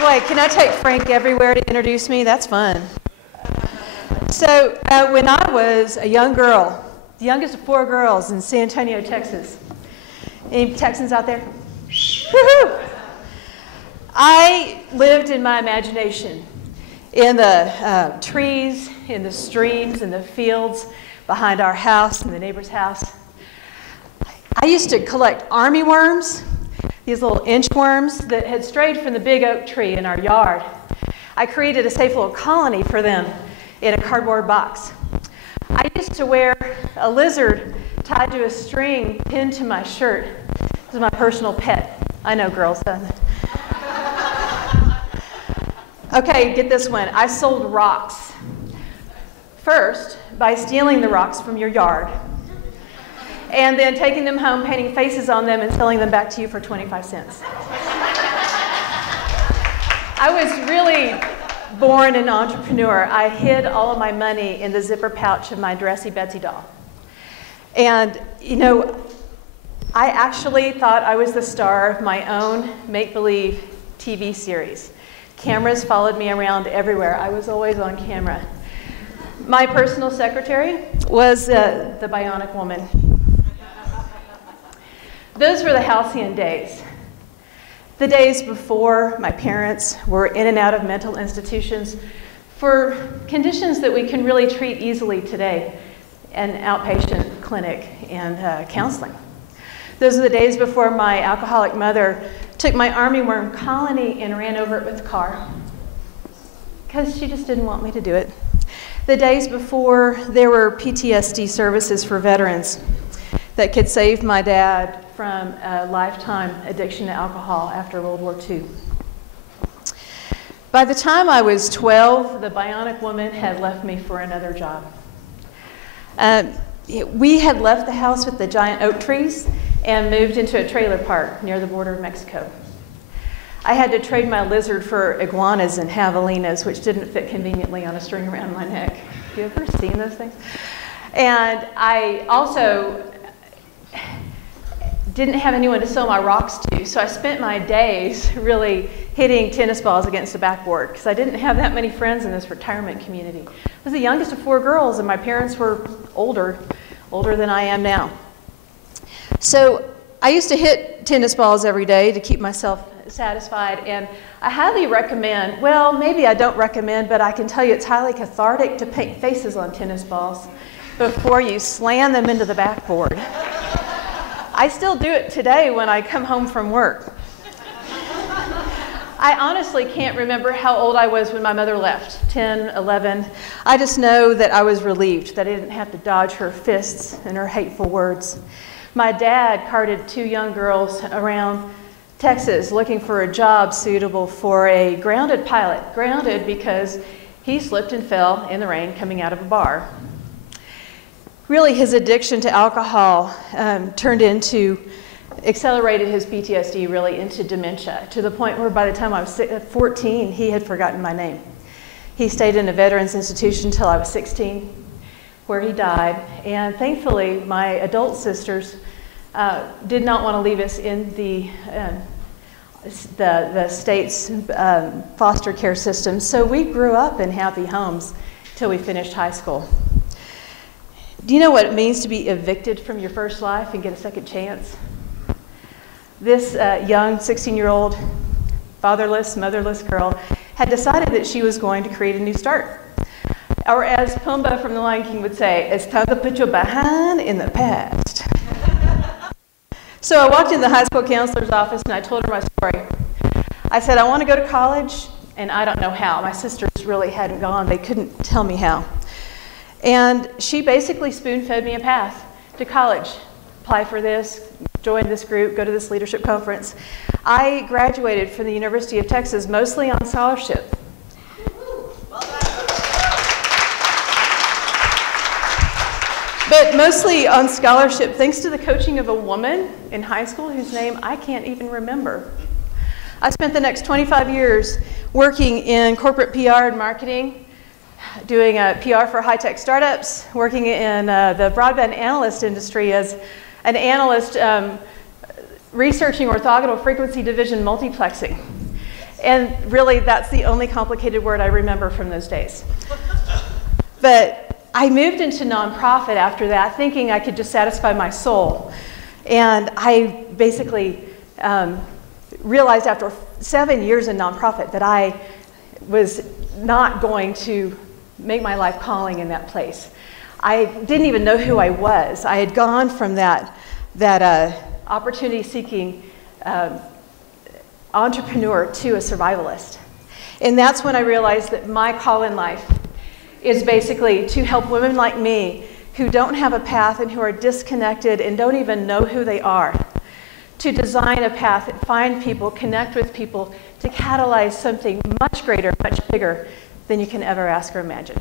Boy, can I take Frank everywhere to introduce me? That's fun. So when I was a young girl, the youngest of 4 girls in San Antonio, Texas. Any Texans out there? Woohoo! I lived in my imagination, in the trees, in the streams, in the fields, behind our house, in the neighbor's house. I used to collect army worms, these little inchworms that had strayed from the big oak tree in our yard. I created a safe little colony for them in a cardboard box. I used to wear a lizard tied to a string pinned to my shirt. This is my personal pet. I know girls, don't they? Okay, get this one. I sold rocks. First, by stealing the rocks from your yard, and then taking them home, painting faces on them, and selling them back to you for 25 cents. I was really born an entrepreneur. I hid all of my money in the zipper pouch of my dressy Betsy doll. And, you know, I actually thought I was the star of my own make-believe TV series. Cameras followed me around everywhere. I was always on camera. My personal secretary was the Bionic Woman. Those were the halcyon days. The days before my parents were in and out of mental institutions for conditions that we can really treat easily today, an outpatient clinic and counseling. Those are the days before my alcoholic mother took my army worm colony and ran over it with a car because she just didn't want me to do it. The days before there were PTSD services for veterans that could save my dad from a lifetime addiction to alcohol after World War II. By the time I was 12, the Bionic Woman had left me for another job. We had left the house with the giant oak trees and moved into a trailer park near the border of Mexico. I had to trade my lizard for iguanas and javelinas, which didn't fit conveniently on a string around my neck. Have you ever seen those things? And I also didn't have anyone to sell my rocks to, so I spent my days really hitting tennis balls against the backboard because I didn't have that many friends in this retirement community. I was the youngest of 4 girls, and my parents were older than I am now. So I used to hit tennis balls every day to keep myself satisfied, and I highly recommend, well, maybe I don't recommend, but I can tell you it's highly cathartic to paint faces on tennis balls before you slam them into the backboard. I still do it today when I come home from work. I honestly can't remember how old I was when my mother left, 10, 11. I just know that I was relieved that I didn't have to dodge her fists and her hateful words. My dad carted 2 young girls around Texas looking for a job suitable for a grounded pilot. Grounded because he slipped and fell in the rain coming out of a bar. Really, his addiction to alcohol accelerated his PTSD really into dementia, to the point where by the time I was 14, he had forgotten my name. He stayed in a veterans institution until I was 16, where he died. And thankfully, my adult sisters did not want to leave us in the state's foster care system. So we grew up in happy homes till we finished high school. Do you know what it means to be evicted from your first life and get a second chance? This young 16-year-old fatherless, motherless girl had decided that she was going to create a new start. Or as Pumbaa from The Lion King would say, it's time to put your behind in the past. So I walked in the high school counselor's office and I told her my story. I said, I want to go to college, and I don't know how. My sisters really hadn't gone. They couldn't tell me how. And she basically spoon-fed me a path to college. Apply for this, join this group, go to this leadership conference. I graduated from the University of Texas mostly on scholarship. But mostly on scholarship, thanks to the coaching of a woman in high school whose name I can't even remember. I spent the next 25 years working in corporate PR and marketing, doing PR for high-tech startups, working in the broadband analyst industry as an analyst researching orthogonal frequency division multiplexing. And really, that's the only complicated word I remember from those days. But I moved into nonprofit after that, thinking I could just satisfy my soul. And I basically realized after 7 years in nonprofit that I was not going to make my life calling in that place. I didn't even know who I was. I had gone from that opportunity-seeking entrepreneur to a survivalist. And that's when I realized that my call in life is basically to help women like me who don't have a path and who are disconnected and don't even know who they are, to design a path and find people, connect with people, to catalyze something much greater, much bigger than you can ever ask or imagine.